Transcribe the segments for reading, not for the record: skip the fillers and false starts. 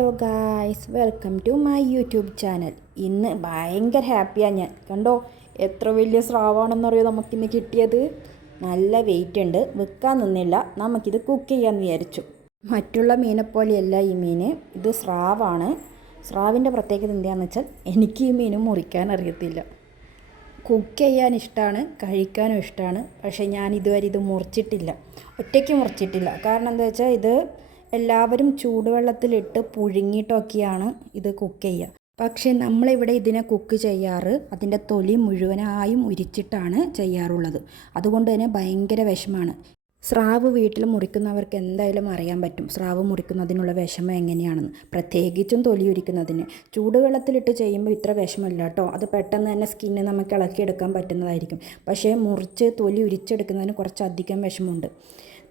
Hello guys, welcome to my YouTube channel. ഇന്ന് ഭയങ്കര ഹാപ്പിയാണ് ഞാൻ. കണ്ടോ എത്ര വലിയ സ്രാവാണെന്നറിയോ നമുക്കിന്ന് കിട്ടിയത്. നല്ല വെയിറ്റ് ഉണ്ട്. വിൽക്കാൻ നിന്നില്ല, നമുക്കിത് കുക്ക് ചെയ്യാമെന്ന് വിചാരിച്ചു. മറ്റുള്ള മീനെപ്പോലെയല്ല ഈ മീൻ, ഇത് സ്രാവാണ്. സ്രാവിൻ്റെ പ്രത്യേകത എന്താണെന്ന് വെച്ചാൽ എനിക്ക് ഈ മീൻ മുറിക്കാൻ അറിയത്തില്ല. കുക്ക് ചെയ്യാൻ ഇഷ്ടമാണ്, കഴിക്കാനും ഇഷ്ടമാണ്. പക്ഷേ ഞാൻ ഇതുവരെ ഇത് മുറിച്ചിട്ടില്ല, ഒറ്റയ്ക്ക് മുറിച്ചിട്ടില്ല. കാരണം എന്താ വെച്ചാൽ ഇത് എല്ലാവരും ചൂടുവെള്ളത്തിലിട്ട് പുഴുങ്ങിയിട്ടൊക്കെയാണ് ഇത് കുക്ക് ചെയ്യുക. പക്ഷേ നമ്മളിവിടെ ഇതിനെ കുക്ക് ചെയ്യാറ് അതിൻ്റെ തൊലി മുഴുവനായും ഉരിച്ചിട്ടാണ് ചെയ്യാറുള്ളത്. അതുകൊണ്ട് തന്നെ ഭയങ്കര വിഷമാണ്. സ്രാവ് വീട്ടിൽ മുറിക്കുന്നവർക്ക് എന്തായാലും അറിയാൻ പറ്റും സ്രാവ് മുറിക്കുന്നതിനുള്ള വിഷമം എങ്ങനെയാണെന്ന്, പ്രത്യേകിച്ചും തൊലി ഉരിക്കുന്നതിന്. ചൂടുവെള്ളത്തിലിട്ട് ചെയ്യുമ്പോൾ ഇത്ര വിഷമമില്ല കേട്ടോ. അത് പെട്ടെന്ന് തന്നെ സ്കിന്ന് നമുക്ക് ഇളക്കിയെടുക്കാൻ പറ്റുന്നതായിരിക്കും. പക്ഷേ മുറിച്ച് തൊലി ഉരിച്ചെടുക്കുന്നതിന് കുറച്ചധികം വിഷമമുണ്ട്.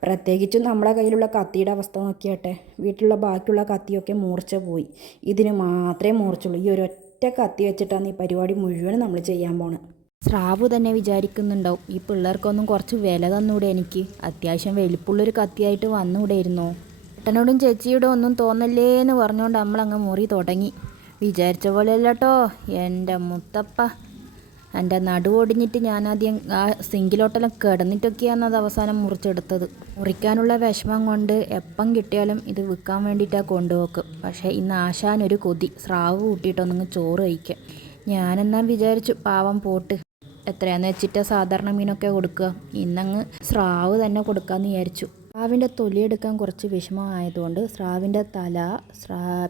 പ്രത്യേകിച്ചും നമ്മുടെ കയ്യിലുള്ള കത്തിയുടെ അവസ്ഥ നോക്കിയാട്ടെ. വീട്ടിലുള്ള ബാക്കിയുള്ള കത്തിയൊക്കെ മൂർച്ച പോയി, ഇതിന് മാത്രമേ മൂർച്ചുള്ളൂ. ഈ ഒരൊറ്റ കത്തി വെച്ചിട്ടാണ് ഈ പരിപാടി മുഴുവൻ നമ്മൾ ചെയ്യാൻ പോണത്. സ്രാവ് തന്നെ വിചാരിക്കുന്നുണ്ടാവും, ഈ പിള്ളേർക്കൊന്നും കുറച്ച് വില തന്നൂടെ, എനിക്ക് അത്യാവശ്യം വലിപ്പുള്ളൊരു കത്തിയായിട്ട് വന്നുകൂടെയിരുന്നോ. ഏട്ടനോടും ചേച്ചിയോടും ഒന്നും തോന്നല്ലേ എന്ന് പറഞ്ഞുകൊണ്ട് നമ്മളങ്ങ് മുറി തുടങ്ങി. വിചാരിച്ച പോലെയല്ല കേട്ടോ എൻ്റെ മുത്തപ്പ. എൻ്റെ നടുവൊടിഞ്ഞിട്ട് ഞാനാദ്യം ആ സിങ്കിലോട്ടെല്ലാം കിടന്നിട്ടൊക്കെയാണ് അത് അവസാനം മുറിച്ചെടുത്തത്. മുറിക്കാനുള്ള വിഷമം കൊണ്ട് എപ്പം കിട്ടിയാലും ഇത് വിൽക്കാൻ വേണ്ടിയിട്ടാണ് കൊണ്ടുപോക്ക്. പക്ഷേ ഇന്ന് ആശാനൊരു കൊതി, സ്രാവ് കൂട്ടിയിട്ടൊന്നങ്ങ് ചോറ് കഴിക്കാം. ഞാനെന്നാ വിചാരിച്ചു പാവം പോട്ട്, എത്രയാണെന്ന് വെച്ചിട്ട് സാധാരണ മീനൊക്കെ കൊടുക്കുക, ഇന്നങ്ങ് സ്രാവ് തന്നെ കൊടുക്കാമെന്ന് വിചാരിച്ചു. സ്രാവിൻ്റെ തൊലിയെടുക്കാൻ കുറച്ച് വിഷമമായതുകൊണ്ട് സ്രാവിൻ്റെ തല,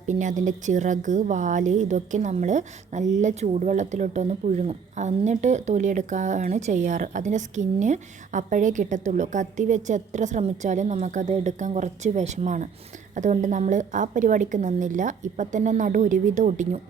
പിന്നെ അതിൻ്റെ ചിറക്, വാല് ഇതൊക്കെ നമ്മൾ നല്ല ചൂടുവെള്ളത്തിലിട്ടൊന്ന് പുഴുങ്ങും. എന്നിട്ട് തൊലിയെടുക്കുകയാണ് ചെയ്യാറ്. അതിൻ്റെ സ്കിന്ന് അപ്പോഴേ കിട്ടത്തുള്ളൂ. കത്തി വെച്ച് എത്ര ശ്രമിച്ചാലും നമുക്കത് എടുക്കാൻ കുറച്ച് വിഷമമാണ്. അതുകൊണ്ട് നമ്മൾ ആ പരിപാടിക്ക് നിന്നില്ല. ഇപ്പം തന്നെ നടു ഒരുവിധം ഒടിഞ്ഞു.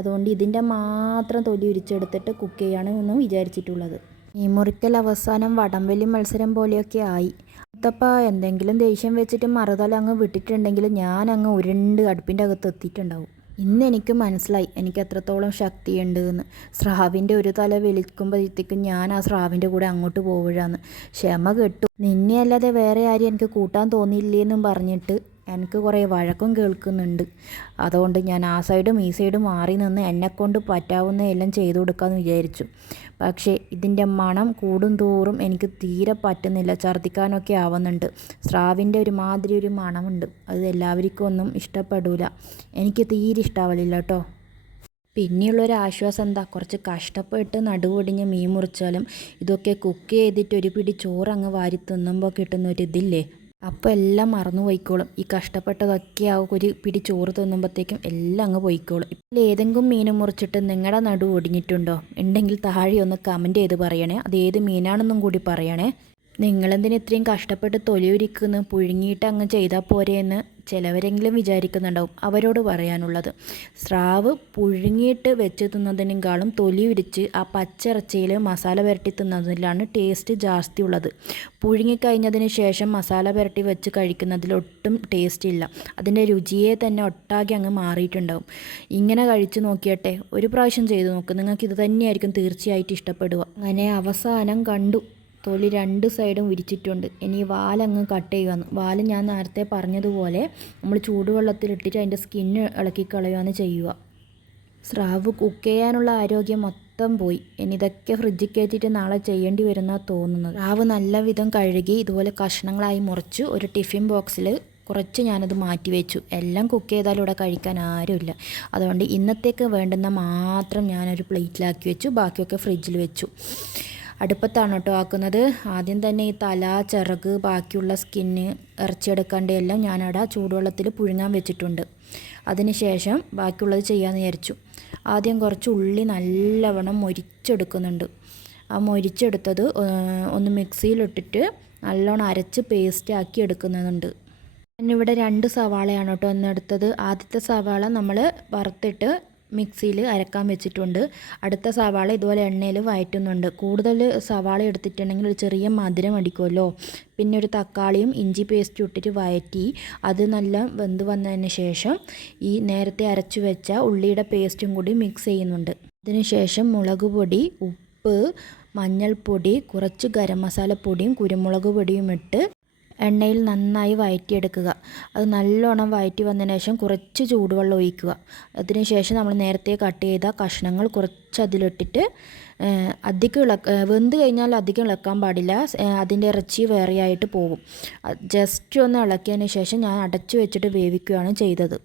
അതുകൊണ്ട് ഇതിൻ്റെ മാത്രം തൊലി ഉരിച്ചെടുത്തിട്ട് കുക്ക് ചെയ്യാണ് എന്ന് വിചാരിച്ചിട്ടുള്ളത്. ഈ മുറിക്കൽ അവസാനം വടംവലി മത്സരം പോലെയൊക്കെ ആയി. മുത്തപ്പ എന്തെങ്കിലും ദേഷ്യം വെച്ചിട്ട് മറുതല അങ്ങ് വിട്ടിട്ടുണ്ടെങ്കിൽ ഞാൻ അങ്ങ് ഉരുണ്ട് അടുപ്പിൻ്റെ അകത്ത് എത്തിയിട്ടുണ്ടാവും. ഇന്ന് എനിക്ക് മനസ്സിലായി എനിക്ക് എത്രത്തോളം ശക്തിയുണ്ട് എന്ന്. സ്രാവിൻ്റെ ഒരു തല വലിക്കുമ്പോഴത്തേക്കും ഞാൻ ആ സ്രാവിൻ്റെ കൂടെ അങ്ങോട്ട് പോവുകയാന്ന്. ക്ഷമ കെട്ടു. നിന്നെ അല്ലാതെ വേറെ ആരും എനിക്ക് കൂട്ടാൻ തോന്നിയില്ലേന്നും പറഞ്ഞിട്ട് എനിക്ക് കുറേ വഴക്കും കേൾക്കുന്നുണ്ട്. അതുകൊണ്ട് ഞാൻ ആ സൈഡും ഈ സൈഡും മാറി നിന്ന് എന്നെക്കൊണ്ട് പറ്റാവുന്ന എല്ലാം ചെയ്തു കൊടുക്കാമെന്ന് വിചാരിച്ചു. പക്ഷേ ഇതിൻ്റെ മണം കൂടും തോറും എനിക്ക് തീരെ പറ്റുന്നില്ല, ഛർദ്ദിക്കാനൊക്കെ ആവുന്നുണ്ട്. സ്രാവിൻ്റെ ഒരു മാതിരി ഒരു മണമുണ്ട്, അത് എല്ലാവർക്കും ഒന്നും ഇഷ്ടപ്പെടില്ല. എനിക്ക് തീരെ ഇഷ്ടാവലില്ല കേട്ടോ. പിന്നെയുള്ളൊരാശ്വാസം എന്താ, കുറച്ച് കഷ്ടപ്പെട്ട് നടുവൊടിഞ്ഞ് മീൻ മുറിച്ചാലും ഇതൊക്കെ കുക്ക് ചെയ്തിട്ട് ഒരു പിടി ചോറ് അങ്ങ് വാരി തിന്നുമ്പോൾ കിട്ടുന്നൊരിതില്ലേ, അപ്പോൾ എല്ലാം മറന്നു പോയിക്കോളും. ഈ കഷ്ടപ്പെട്ടതൊക്കെ ഒരു പിടി ചോറ് തിന്നുമ്പോഴത്തേക്കും എല്ലാം അങ്ങ് പോയിക്കോളും. ഇപ്പോൾ ഏതെങ്കിലും മീൻ മുറിച്ചിട്ട് നിങ്ങളുടെ നടു ഒടിഞ്ഞിട്ടുണ്ടോ? ഉണ്ടെങ്കിൽ താഴെ ഒന്ന് കമൻറ്റ് ചെയ്ത് പറയണേ. അത് ഏത് മീനാണെന്നും കൂടി പറയണേ. നിങ്ങളെന്തിന് ഇത്രയും കഷ്ടപ്പെട്ട് തൊലിയൊരിക്കുന്നു, പുഴുങ്ങിയിട്ട് അങ്ങ് ചെയ്താൽ പോരെയെന്ന് ചിലവരെങ്കിലും വിചാരിക്കുന്നുണ്ടാവും. അവരോട് പറയാനുള്ളത്, സ്രാവ് പുഴുങ്ങിയിട്ട് വെച്ച് തിന്നതിനേക്കാളും തൊലി ഉരിച്ച് ആ പച്ചിറച്ചിയിൽ മസാല പുരട്ടി തിന്നതിലാണ് ടേസ്റ്റ് ജാസ്തി ഉള്ളത്. പുഴുങ്ങിക്കഴിഞ്ഞതിന് ശേഷം മസാല പുരട്ടി വെച്ച് കഴിക്കുന്നതിലൊട്ടും ടേസ്റ്റ് ഇല്ല. അതിൻ്റെ രുചിയെ തന്നെ ഒട്ടാകെ അങ്ങ് മാറിയിട്ടുണ്ടാവും. ഇങ്ങനെ കഴിച്ച് നോക്കിയട്ടെ, ഒരു പ്രാവശ്യം ചെയ്ത് നോക്ക്, നിങ്ങൾക്ക് ഇത് തന്നെയായിരിക്കും തീർച്ചയായിട്ടും ഇഷ്ടപ്പെടുക. അങ്ങനെ അവസാനം കണ്ടു, തൊലി രണ്ട് സൈഡും ഉരിച്ചിട്ടുണ്ട്. ഇനി വാലങ്ങ് കട്ട് ചെയ്യുകയാണ്. വാല് ഞാൻ നേരത്തെ പറഞ്ഞതുപോലെ നമ്മൾ ചൂടുവെള്ളത്തിലിട്ടിട്ട് അതിൻ്റെ സ്കിന്ന് ഇളക്കിക്കളയുകയാണ് ചെയ്യുക. സ്രാവ് കുക്ക് ചെയ്യാനുള്ള ആരോഗ്യം മൊത്തം പോയി. ഇനി ഇതൊക്കെ ഫ്രിഡ്ജിൽ കയറ്റിയിട്ട് നാളെ ചെയ്യേണ്ടി വരുന്നതാണ് തോന്നുന്നത്. സ്രാവ് നല്ല വിധം കഴുകി ഇതുപോലെ കഷ്ണങ്ങളായി മുറിച്ച് ഒരു ടിഫിൻ ബോക്സിൽ കുറച്ച് ഞാനത് മാറ്റി വെച്ചു. എല്ലാം കുക്ക് ചെയ്താലും ഇവിടെ കഴിക്കാൻ ആരുമില്ല. അതുകൊണ്ട് ഇന്നത്തേക്ക് വേണ്ടുന്ന മാത്രം ഞാനൊരു പ്ലേറ്റിലാക്കി വെച്ചു, ബാക്കിയൊക്കെ ഫ്രിഡ്ജിൽ വെച്ചു. അടുപ്പത്താണ് കേട്ടോ ആക്കുന്നത്. ആദ്യം തന്നെ ഈ തല, ചിറക്, ബാക്കിയുള്ള സ്കിന്ന്, ഇറച്ചിയെടുക്കേണ്ട എല്ലാം ഞാനവിടെ ചൂടുവെള്ളത്തിൽ പുഴുങ്ങാൻ വെച്ചിട്ടുണ്ട്. അതിന് ശേഷം ബാക്കിയുള്ളത് ചെയ്യാമെന്ന് വിചാരിച്ചു. ആദ്യം കുറച്ച് ഉള്ളി നല്ലവണ്ണം മൊരിച്ചെടുക്കുന്നുണ്ട്. ആ മൊരിച്ചെടുത്തത് ഒന്ന് മിക്സിയിലിട്ടിട്ട് നല്ലോണം അരച്ച് പേസ്റ്റ് ആക്കി എടുക്കുന്നുണ്ട്. ഞാനിവിടെ 2 സവാളയാണ് കേട്ടോ എന്നെടുത്തത്. ആദ്യത്തെ സവാള നമ്മൾ വറുത്തിട്ട് മിക്സിയിൽ അരക്കാൻ വെച്ചിട്ടുണ്ട്. അടുത്ത സവാള ഇതുപോലെ എണ്ണയിൽ വഴറ്റുന്നുണ്ട്. കൂടുതൽ സവാള എടുത്തിട്ടുണ്ടെങ്കിൽ ഒരു ചെറിയ മധുരം അടിക്കുമല്ലോ. പിന്നെ ഒരു തക്കാളിയും ഇഞ്ചി പേസ്റ്റും ഇട്ടിട്ട് വഴറ്റി അത് നല്ല വെന്ത് വന്നതിന് ശേഷം ഈ നേരത്തെ അരച്ചു വെച്ച ഉള്ളിയുടെ പേസ്റ്റും കൂടി മിക്സ് ചെയ്യുന്നുണ്ട്. അതിന് ശേഷം മുളക് പൊടി, ഉപ്പ്, മഞ്ഞൾപ്പൊടി, കുറച്ച് ഗരം മസാലപ്പൊടിയും കുരുമുളക് പൊടിയും ഇട്ട് എണ്ണയിൽ നന്നായി വഴറ്റിയെടുക്കുക. അത് നല്ലോണം വഴറ്റി വന്നതിന് ശേഷം കുറച്ച് ചൂടുവെള്ളം ഒഴിക്കുക. അതിനുശേഷം നമ്മൾ നേരത്തെ കട്ട് ചെയ്ത കഷ്ണങ്ങൾ കുറച്ച് അതിലിട്ടിട്ട് അധികം വെന്ത് കഴിഞ്ഞാൽ അധികം ഇളക്കാൻ പാടില്ല. അതിൻ്റെ ഇറച്ചി വേറെയായിട്ട് പോകും. ജസ്റ്റ് ഒന്ന് ഇളക്കിയതിന് ശേഷം ഞാൻ അടച്ചു വെച്ചിട്ട് വേവിക്കുകയാണ് ചെയ്തത്.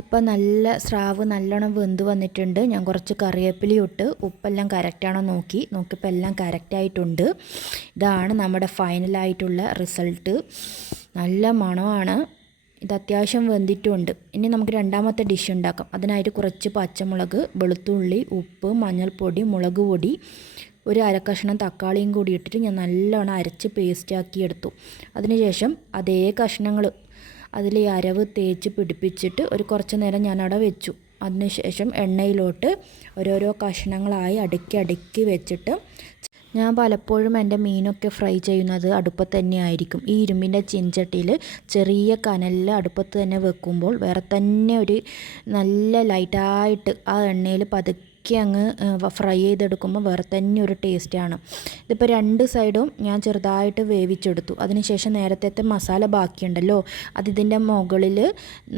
ഇപ്പം നല്ല സ്രാവ് നല്ലോണം വെന്ത് വന്നിട്ടുണ്ട്. ഞാൻ കുറച്ച് കറിവേപ്പിലയും ഇട്ട് ഉപ്പെല്ലാം കറക്റ്റാണോ നോക്കിയപ്പോൾ എല്ലാം കറക്റ്റായിട്ടുണ്ട്. ഇതാണ് നമ്മുടെ ഫൈനലായിട്ടുള്ള റിസൾട്ട്. നല്ല മണമാണ്. ഇത് അത്യാവശ്യം വെന്തിട്ടുമുണ്ട്. ഇനി നമുക്ക് രണ്ടാമത്തെ ഡിഷ് ഉണ്ടാക്കാം. അതിനായിട്ട് കുറച്ച് പച്ചമുളക്, വെളുത്തുള്ളി, ഉപ്പ്, മഞ്ഞൾപ്പൊടി, മുളക് പൊടി, ഒരു അരക്കഷ്ണം തക്കാളിയും കൂടി ഇട്ടിട്ട് ഞാൻ നല്ലോണം അരച്ച് പേസ്റ്റാക്കി എടുത്തു. അതിനുശേഷം അതേ കഷ്ണങ്ങൾ അതിൽ ഈ അരവ് തേച്ച് പിടിപ്പിച്ചിട്ട് കുറച്ച് നേരം ഞാനവിടെ വെച്ചു. അതിനുശേഷം എണ്ണയിലോട്ട് ഓരോരോ കഷ്ണങ്ങളായി അടുക്കി വെച്ചിട്ട് ഞാൻ പലപ്പോഴും എൻ്റെ മീനൊക്കെ ഫ്രൈ ചെയ്യുന്നത് അടുപ്പത്ത് തന്നെ ആയിരിക്കും. ഈ ഇരുമ്പിൻ്റെ ചീനച്ചട്ടിയിൽ ചെറിയ കനലിൽ അടുപ്പത്ത് തന്നെ വെക്കുമ്പോൾ വേറെ തന്നെ ഒരു നല്ല ലൈറ്റായിട്ട് ആ എണ്ണയിൽ പതുക്കെ അങ്ങ് ഫ്രൈ ചെയ്തെടുക്കുമ്പോൾ വേറെ തന്നെ ഒരു ടേസ്റ്റാണ്. ഇതിപ്പോൾ രണ്ട് സൈഡും ഞാൻ ചെറുതായിട്ട് വേവിച്ചെടുത്തു. അതിനുശേഷം നേരത്തെ മസാല ബാക്കിയുണ്ടല്ലോ, അത് ഇതിൻ്റെ മുകളിൽ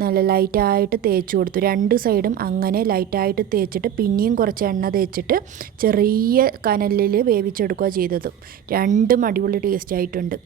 നല്ല ലൈറ്റായിട്ട് തേച്ച് കൊടുത്തു. രണ്ട് സൈഡും അങ്ങനെ ലൈറ്റായിട്ട് തേച്ചിട്ട് പിന്നെയും കുറച്ച് എണ്ണ തേച്ചിട്ട് ചെറിയ കനലിൽ വേവിച്ചെടുക്കുക ചെയ്തത്. രണ്ടും അടിപൊളി ടേസ്റ്റ് ആയിട്ടുണ്ട്.